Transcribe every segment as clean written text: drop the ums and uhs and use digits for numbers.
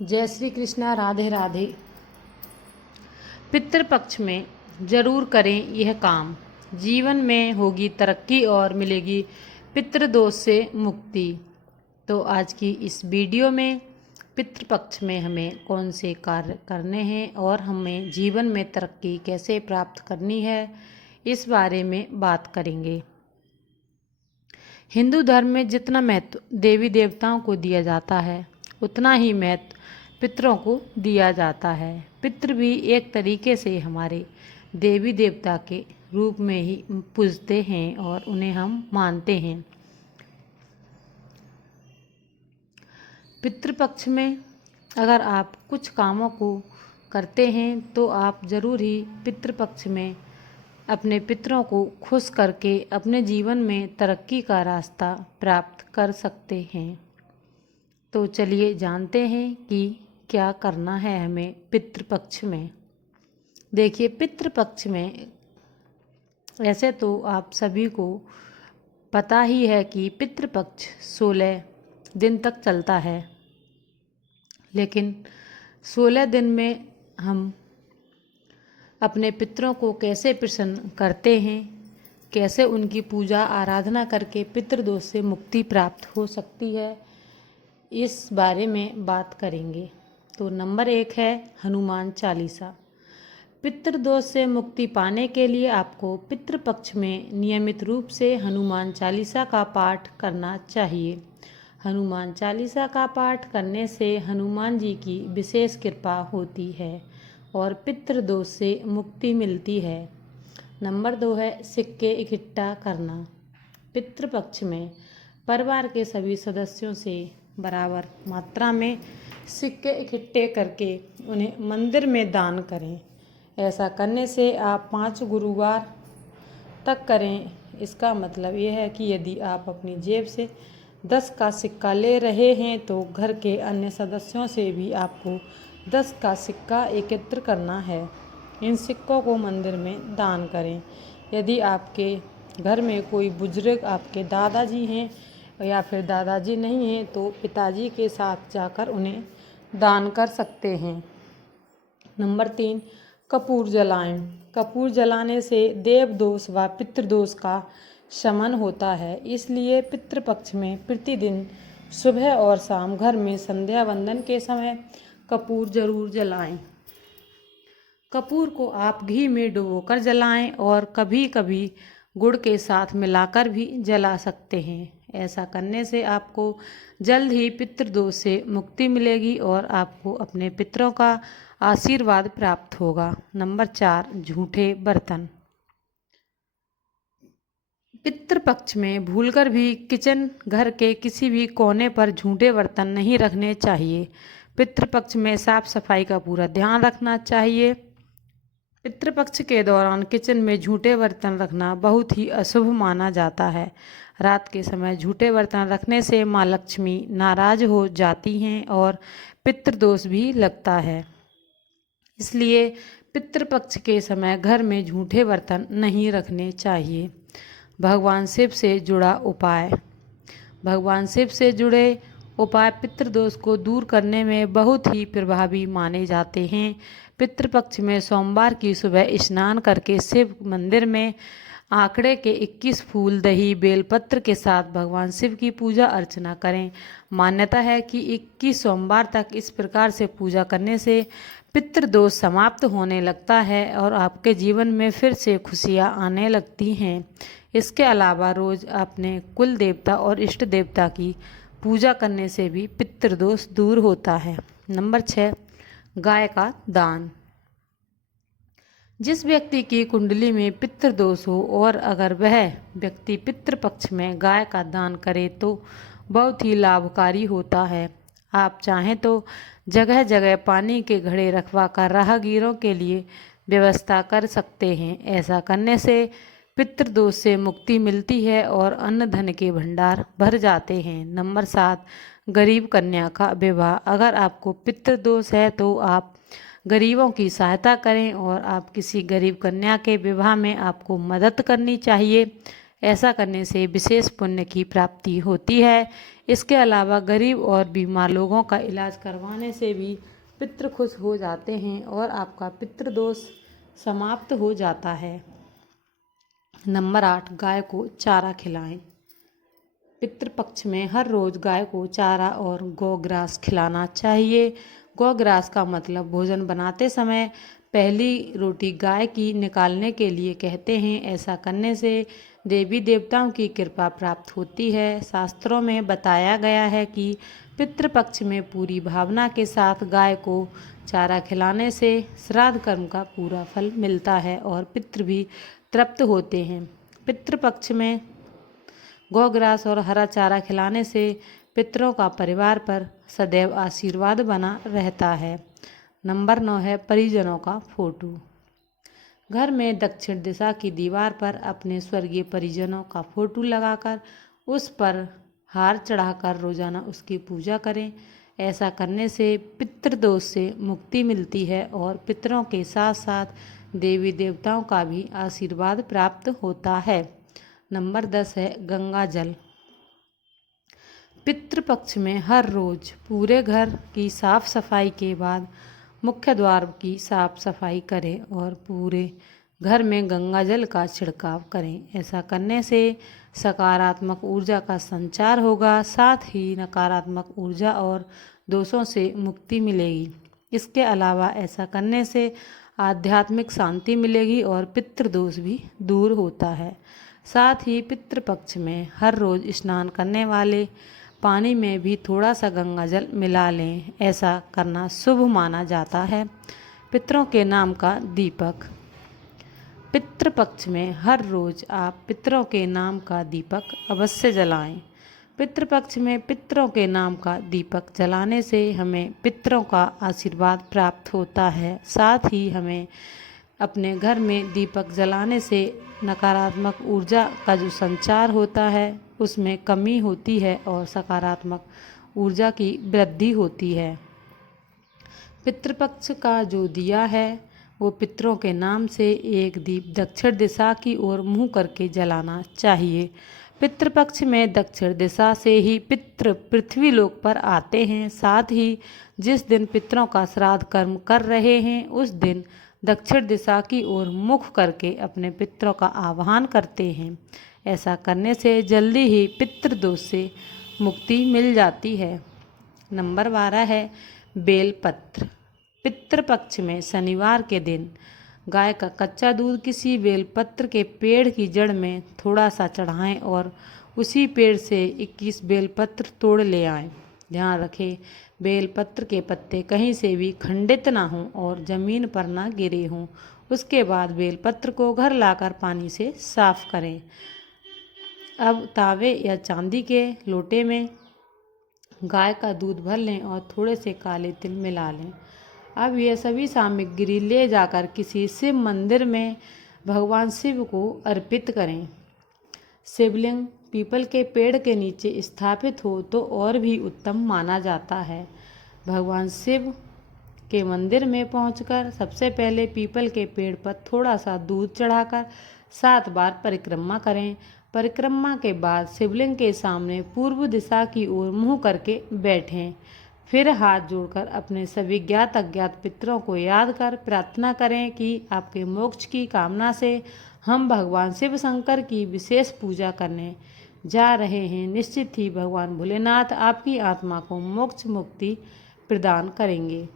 जय श्री कृष्णा। राधे राधे। पितृपक्ष में जरूर करें यह काम, जीवन में होगी तरक्की और मिलेगी पितृदोष से मुक्ति। तो आज की इस वीडियो में पितृपक्ष में हमें कौन से कार्य करने हैं और हमें जीवन में तरक्की कैसे प्राप्त करनी है, इस बारे में बात करेंगे। हिंदू धर्म में जितना महत्व देवी देवताओं को दिया जाता है, उतना ही महत्व पितरों को दिया जाता है। पितृ भी एक तरीके से हमारे देवी देवता के रूप में ही पूजते हैं और उन्हें हम मानते हैं। पितृपक्ष में अगर आप कुछ कामों को करते हैं तो आप ज़रूर ही पितृपक्ष में अपने पितरों को खुश करके अपने जीवन में तरक्की का रास्ता प्राप्त कर सकते हैं। तो चलिए जानते हैं कि क्या करना है हमें पितृपक्ष में। देखिए, पितृपक्ष में ऐसे तो आप सभी को पता ही है कि पितृपक्ष 16 दिन तक चलता है, लेकिन 16 दिन में हम अपने पितरों को कैसे प्रसन्न करते हैं, कैसे उनकी पूजा आराधना करके पितृदोष से मुक्ति प्राप्त हो सकती है, इस बारे में बात करेंगे। तो नंबर 1 है हनुमान चालीसा। पितृदोष से मुक्ति पाने के लिए आपको पितृपक्ष में नियमित रूप से हनुमान चालीसा का पाठ करना चाहिए। हनुमान चालीसा का पाठ करने से हनुमान जी की विशेष कृपा होती है और पितृदोष से मुक्ति मिलती है। नंबर 2 है सिक्के इकट्ठा करना। पितृपक्ष में परिवार के सभी सदस्यों से बराबर मात्रा में सिक्के इकट्ठे करके उन्हें मंदिर में दान करें। ऐसा करने से आप 5 गुरुवार तक करें। इसका मतलब यह है कि यदि आप अपनी जेब से 10 का सिक्का ले रहे हैं तो घर के अन्य सदस्यों से भी आपको 10 का सिक्का एकत्र करना है। इन सिक्कों को मंदिर में दान करें। यदि आपके घर में कोई बुजुर्ग आपके दादाजी हैं या फिर दादाजी नहीं हैं तो पिताजी के साथ जाकर उन्हें दान कर सकते हैं। नंबर 3 कपूर जलाएं। कपूर जलाने से देवदोष व पितृदोष का शमन होता है, इसलिए पितृपक्ष में प्रतिदिन सुबह और शाम घर में संध्या वंदन के समय कपूर जरूर जलाएं। कपूर को आप घी में डुबोकर जलाएं और कभी कभी गुड़ के साथ मिलाकर भी जला सकते हैं। ऐसा करने से आपको जल्द ही पितृदोष से मुक्ति मिलेगी और आपको अपने पितरों का आशीर्वाद प्राप्त होगा। नंबर 4 झूठे बर्तन। पितृपक्ष में भूलकर भी किचन घर के किसी भी कोने पर झूठे बर्तन नहीं रखने चाहिए। पितृपक्ष में साफ सफाई का पूरा ध्यान रखना चाहिए। पितृपक्ष के दौरान किचन में झूठे बर्तन रखना बहुत ही अशुभ माना जाता है। रात के समय झूठे बर्तन रखने से माँ लक्ष्मी नाराज हो जाती हैं और पितृदोष भी लगता है। इसलिए पितृपक्ष के समय घर में झूठे बर्तन नहीं रखने चाहिए। भगवान शिव से जुड़ा उपाय। भगवान शिव से जुड़े उपाय पितृदोष को दूर करने में बहुत ही प्रभावी माने जाते हैं। पितृपक्ष में सोमवार की सुबह स्नान करके शिव मंदिर में आंकड़े के 21 फूल, दही, बेलपत्र के साथ भगवान शिव की पूजा अर्चना करें। मान्यता है कि 21 सोमवार तक इस प्रकार से पूजा करने से पितृदोष समाप्त होने लगता है और आपके जीवन में फिर से खुशियां आने लगती हैं। इसके अलावा रोज अपने कुल देवता और इष्ट देवता की पूजा करने से भी पितृदोष दूर होता है। नंबर 6 गाय का दान। जिस व्यक्ति की कुंडली में पितृदोष हो और अगर वह व्यक्ति पितृपक्ष में गाय का दान करे तो बहुत ही लाभकारी होता है। आप चाहें तो जगह जगह पानी के घड़े रखवा कर राहगीरों के लिए व्यवस्था कर सकते हैं। ऐसा करने से पितृदोष से मुक्ति मिलती है और अन्न धन के भंडार भर जाते हैं। नंबर 7 गरीब कन्या का विवाह। अगर आपको पितृदोष है तो आप गरीबों की सहायता करें और आप किसी गरीब कन्या के विवाह में आपको मदद करनी चाहिए। ऐसा करने से विशेष पुण्य की प्राप्ति होती है। इसके अलावा गरीब और बीमार लोगों का इलाज करवाने से भी पितृ खुश हो जाते हैं और आपका पितृदोष समाप्त हो जाता है। नंबर 8, गाय को चारा खिलाएं। पितृपक्ष में हर रोज गाय को चारा और गौग्रास खिलाना चाहिए। गौग्रास का मतलब भोजन बनाते समय पहली रोटी गाय की निकालने के लिए कहते हैं। ऐसा करने से देवी देवताओं की कृपा प्राप्त होती है। शास्त्रों में बताया गया है कि पितृपक्ष में पूरी भावना के साथ गाय को चारा खिलाने से श्राद्ध कर्म का पूरा फल मिलता है और पितृ भी तृप्त होते हैं। पितृपक्ष में गौग्रास और हरा चारा खिलाने से पितरों का परिवार पर सदैव आशीर्वाद बना रहता है। नंबर 9 है परिजनों का फोटो। घर में दक्षिण दिशा की दीवार पर अपने स्वर्गीय परिजनों का फोटो लगाकर उस पर हार चढ़ाकर रोजाना उसकी पूजा करें। ऐसा करने से पितृदोष से मुक्ति मिलती है और पितरों के साथ साथ देवी देवताओं का भी आशीर्वाद प्राप्त होता है। नंबर 10 है गंगा जल। पितृपक्ष में हर रोज पूरे घर की साफ सफाई के बाद मुख्य द्वार की साफ सफाई करें और पूरे घर में गंगा जल का छिड़काव करें। ऐसा करने से सकारात्मक ऊर्जा का संचार होगा, साथ ही नकारात्मक ऊर्जा और दोषों से मुक्ति मिलेगी। इसके अलावा ऐसा करने से आध्यात्मिक शांति मिलेगी और पितृदोष भी दूर होता है। साथ ही पितृपक्ष में हर रोज स्नान करने वाले पानी में भी थोड़ा सा गंगा जल मिला लें। ऐसा करना शुभ माना जाता है। पितरों के नाम का दीपक। पितृपक्ष में हर रोज आप पितरों के नाम का दीपक अवश्य जलाएं। पितृपक्ष में पितरों के नाम का दीपक जलाने से हमें पितरों का आशीर्वाद प्राप्त होता है। साथ ही हमें अपने घर में दीपक जलाने से नकारात्मक ऊर्जा का जो संचार होता है उसमें कमी होती है और सकारात्मक ऊर्जा की वृद्धि होती है। पितृपक्ष का जो दिया है वो पितरों के नाम से एक दीप दक्षिण दिशा की ओर मुँह करके जलाना चाहिए। पितृपक्ष में दक्षिण दिशा से ही पितृ पृथ्वी लोक पर आते हैं। साथ ही जिस दिन पितरों का श्राद्ध कर्म कर रहे हैं उस दिन दक्षिण दिशा की ओर मुख करके अपने पितरों का आह्वान करते हैं। ऐसा करने से जल्दी ही पितृदोष से मुक्ति मिल जाती है। नंबर 12 है बेलपत्र। पितृपक्ष में शनिवार के दिन गाय का कच्चा दूध किसी बेलपत्र के पेड़ की जड़ में थोड़ा सा चढ़ाएं और उसी पेड़ से 21 बेलपत्र तोड़ ले आएं। ध्यान रखें बेलपत्र के पत्ते कहीं से भी खंडित ना हों और ज़मीन पर ना गिरे हों। उसके बाद बेलपत्र को घर लाकर पानी से साफ करें। अब तावे या चांदी के लोटे में गाय का दूध भर लें और थोड़े से काले तिल मिला लें। अब यह सभी सामग्री ले जाकर किसी शिव मंदिर में भगवान शिव को अर्पित करें। शिवलिंग पीपल के पेड़ के नीचे स्थापित हो तो और भी उत्तम माना जाता है। भगवान शिव के मंदिर में पहुंचकर सबसे पहले पीपल के पेड़ पर थोड़ा सा दूध चढ़ाकर 7 बार परिक्रमा करें। परिक्रमा के बाद शिवलिंग के सामने पूर्व दिशा की ओर मुँह करके बैठें। फिर हाथ जोड़कर अपने सभी ज्ञात अज्ञात पितरों को याद कर प्रार्थना करें कि आपके मोक्ष की कामना से हम भगवान शिव शंकर की विशेष पूजा करने जा रहे हैं। निश्चित ही भगवान भोलेनाथ आपकी आत्मा को मोक्ष मुक्ति प्रदान करेंगे।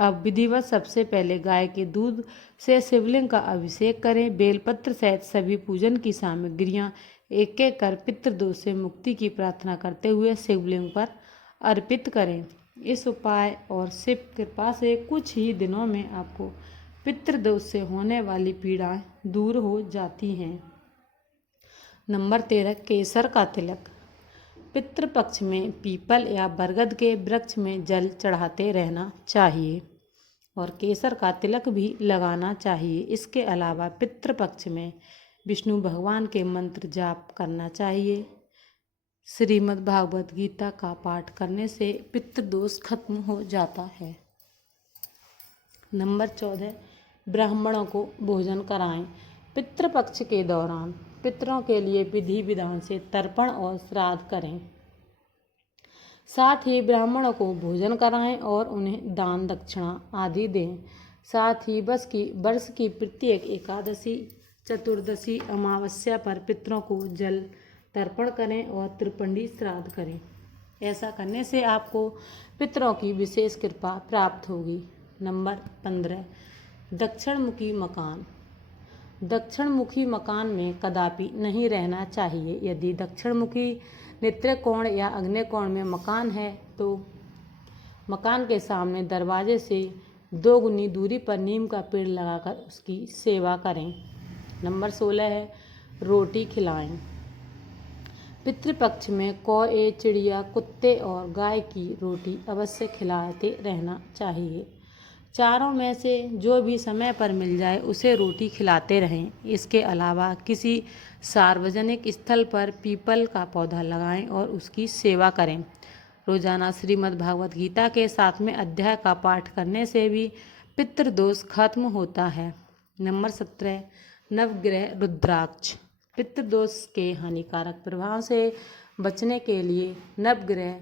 अब विधिवत सबसे पहले गाय के दूध से शिवलिंग का अभिषेक करें। बेलपत्र सहित सभी पूजन की सामग्रियां एक एक कर पितृदोष से मुक्ति की प्रार्थना करते हुए शिवलिंग पर अर्पित करें। इस उपाय और शिव कृपा से कुछ ही दिनों में आपको पितृदोष से होने वाली पीड़ाएं दूर हो जाती हैं। नंबर 13 केसर का तिलक। पितृपक्ष में पीपल या बरगद के वृक्ष में जल चढ़ाते रहना चाहिए और केसर का तिलक भी लगाना चाहिए। इसके अलावा पितृपक्ष में विष्णु भगवान के मंत्र जाप करना चाहिए। श्रीमद् भागवत गीता का पाठ करने से पितृदोष खत्म हो जाता है। नंबर 14 ब्राह्मणों को भोजन कराएं। पितृपक्ष के दौरान पितरों के लिए विधि विधान से तर्पण और श्राद्ध करें। साथ ही ब्राह्मणों को भोजन कराएं और उन्हें दान दक्षिणा आदि दें। साथ ही वर्ष की प्रत्येक एकादशी, चतुर्दशी, अमावस्या पर पितरों को जल तर्पण करें और त्रिपिंडी श्राद्ध करें। ऐसा करने से आपको पितरों की विशेष कृपा प्राप्त होगी। नंबर 15, दक्षिणमुखी मकान। दक्षिणमुखी मकान में कदापि नहीं रहना चाहिए। यदि दक्षिणमुखी नेत्रकोण या अग्निकोण में मकान है तो मकान के सामने दरवाजे से 2 गुनी दूरी पर नीम का पेड़ लगाकर उसकी सेवा करें। नंबर 16 है, रोटी खिलाएं। पितृपक्ष में कौए, चिड़िया, कुत्ते और गाय की रोटी अवश्य खिलाते रहना चाहिए। चारों में से जो भी समय पर मिल जाए उसे रोटी खिलाते रहें। इसके अलावा किसी सार्वजनिक स्थल पर पीपल का पौधा लगाएं और उसकी सेवा करें। रोजाना श्रीमद् भागवत गीता के 7वें अध्याय का पाठ करने से भी पितृदोष खत्म होता है। नंबर 17, नवग्रह रुद्राक्ष। पितृदोष के हानिकारक प्रभाव से बचने के लिए नवग्रह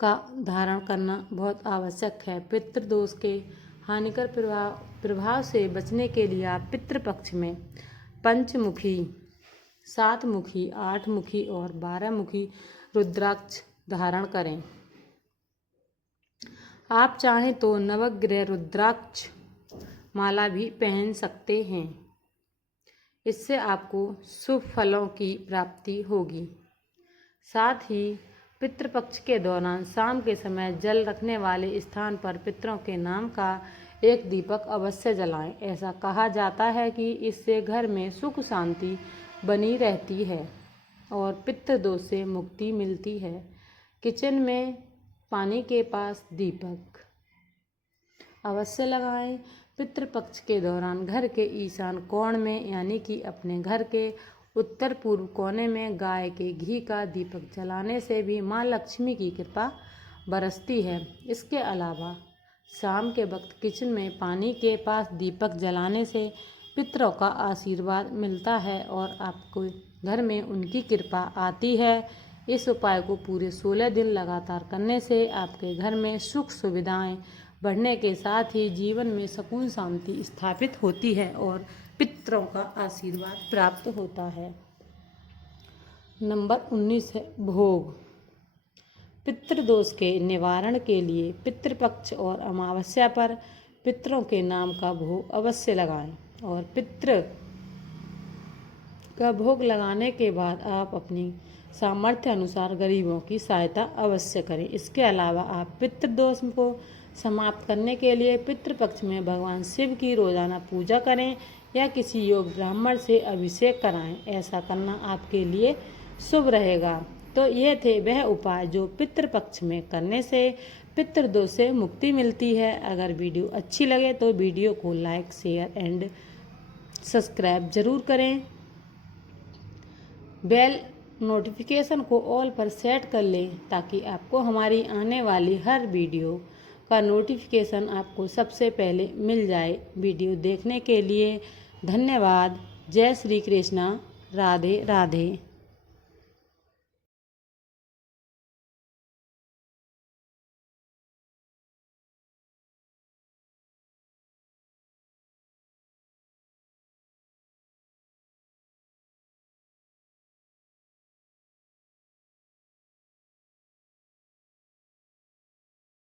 का धारण करना बहुत आवश्यक है। पितृदोष के हानिकर प्रभाव से बचने के लिए आप पितृपक्ष में पंचमुखी, 7मुखी, 8मुखी और 12मुखी रुद्राक्ष धारण करें। आप चाहें तो नवग्रह रुद्राक्ष माला भी पहन सकते हैं। इससे आपको शुभ फलों की प्राप्ति होगी। साथ ही पितृपक्ष के दौरान शाम के समय जल रखने वाले स्थान पर पितरों के नाम का एक दीपक अवश्य जलाएं। ऐसा कहा जाता है कि इससे घर में सुख शांति बनी रहती है और पितृदोष से मुक्ति मिलती है। किचन में पानी के पास दीपक अवश्य लगाएं। पितृपक्ष के दौरान घर के ईशान कोण में यानी कि अपने घर के उत्तर पूर्व कोने में गाय के घी का दीपक जलाने से भी माँ लक्ष्मी की कृपा बरसती है। इसके अलावा शाम के वक्त किचन में पानी के पास दीपक जलाने से पितरों का आशीर्वाद मिलता है और आपको घर में उनकी कृपा आती है। इस उपाय को पूरे 16 दिन लगातार करने से आपके घर में सुख सुविधाएं बढ़ने के साथ ही जीवन में सुकून शांति स्थापित होती है और पितरों का आशीर्वाद प्राप्त होता है। नंबर 19 है, भोग। पितृदोष के निवारण के लिए पितृपक्ष और अमावस्या पर पितरों के नाम का भोग अवश्य लगाएं और पितृ का भोग लगाने के बाद आप अपनी सामर्थ्य अनुसार गरीबों की सहायता अवश्य करें। इसके अलावा आप पितृदोष को समाप्त करने के लिए पितृपक्ष में भगवान शिव की रोजाना पूजा करें या किसी योग ब्राह्मण से अभिषेक कराएं। ऐसा करना आपके लिए शुभ रहेगा। तो ये थे वह उपाय जो पितृपक्ष में करने से पितृदोष से मुक्ति मिलती है। अगर वीडियो अच्छी लगे तो वीडियो को लाइक, शेयर एंड सब्सक्राइब जरूर करें। बेल नोटिफिकेशन को ऑल पर सेट कर लें ताकि आपको हमारी आने वाली हर वीडियो का नोटिफिकेशन आपको सबसे पहले मिल जाए। वीडियो देखने के लिए धन्यवाद। जय श्री कृष्णा। राधे राधे।